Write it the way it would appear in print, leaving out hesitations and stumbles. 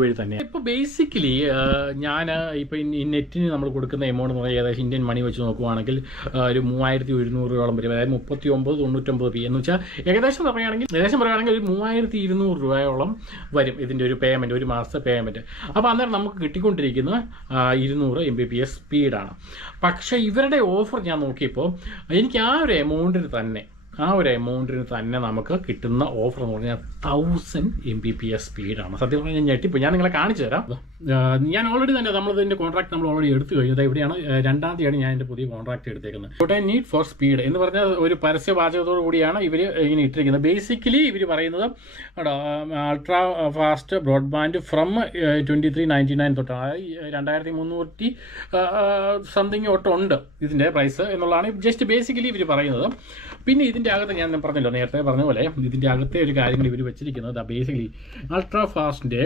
വഴി തന്നെ. ഇപ്പോൾ ബേസിക്കലി ഞാൻ ഇപ്പോൾ ഈ നെറ്റിന് നമ്മൾ കൊടുക്കുന്ന എമൗണ്ട് എന്ന് പറഞ്ഞാൽ ഏകദേശം ഇന്ത്യൻ മണി വെച്ച് നോക്കുവാണെങ്കിൽ ഒരു 3100 വരും. അതായത് 39.99 എന്ന് വെച്ചാൽ ഏകദേശം പറയുകയാണെങ്കിൽ ഒരു 3200 വരും ഇതിൻ്റെ ഒരു പേയ്മെൻറ്റ്, ഒരു മാസത്തെ പേയ്മെൻറ്റ്. അപ്പോൾ അന്നേരം നമുക്ക് കിട്ടിക്കൊണ്ടിരിക്കുന്ന 200 Mbps സ്പീഡാണ്. പക്ഷേ ഇവരുടെ ഓഫർ ഞാൻ നോക്കിയപ്പോൾ എനിക്ക് ആ ഒരു എമൗണ്ടിന് തന്നെ നമുക്ക് കിട്ടുന്ന ഓഫർ എന്ന് പറഞ്ഞാൽ 1000 Mbps സ്പീഡാണ്. സത്യം പറഞ്ഞാൽ ഞാൻ ഞെട്ടിപ്പോയി. ഞാൻ നിങ്ങളെ കാണിച്ചു തരാം. ഞാൻ ഓൾറെഡി തന്നെ നമ്മളിതിൻ്റെ കോൺട്രാക്ട് നമ്മൾ ഓൾറെഡി എടുത്തു കഴിഞ്ഞത്. ഇവിടെയാണ് 2-ാം തീയതിയാണ് ഞാൻ എൻ്റെ പുതിയ കോൺട്രാക്ട് എടുത്തേക്കുന്നത്. What I need for speed എന്ന് പറഞ്ഞാൽ ഒരു പരസ്യവാചകത്തോടു കൂടിയാണ് ഇവർ ഇങ്ങനെ ഇട്ടിരിക്കുന്നത്. ബേസിക്കലി ഇവർ പറയുന്നത് അൾട്രാ ഫാസ്റ്റ് ബ്രോഡ്ബാൻഡ് ഫ്രം 2399 തൊട്ടാണ്, 2300 സംതിങ് തൊട്ടുണ്ട് ഇതിൻ്റെ പ്രൈസ് എന്നുള്ളതാണ് ജസ്റ്റ് ബേസിക്കലി ഇവർ പറയുന്നത്. പിന്നെ ഇതിൻ്റെ അകത്ത് ഞാൻ പറഞ്ഞല്ലോ, നേരത്തെ പറഞ്ഞ പോലെ ഇതിൻ്റെ അകത്തെ ഒരു കാര്യങ്ങൾ ഇവർ വെച്ചിരിക്കുന്നത് ബേസിക്കലി അൾട്രാ ഫാസ്റ്റിൻ്റെ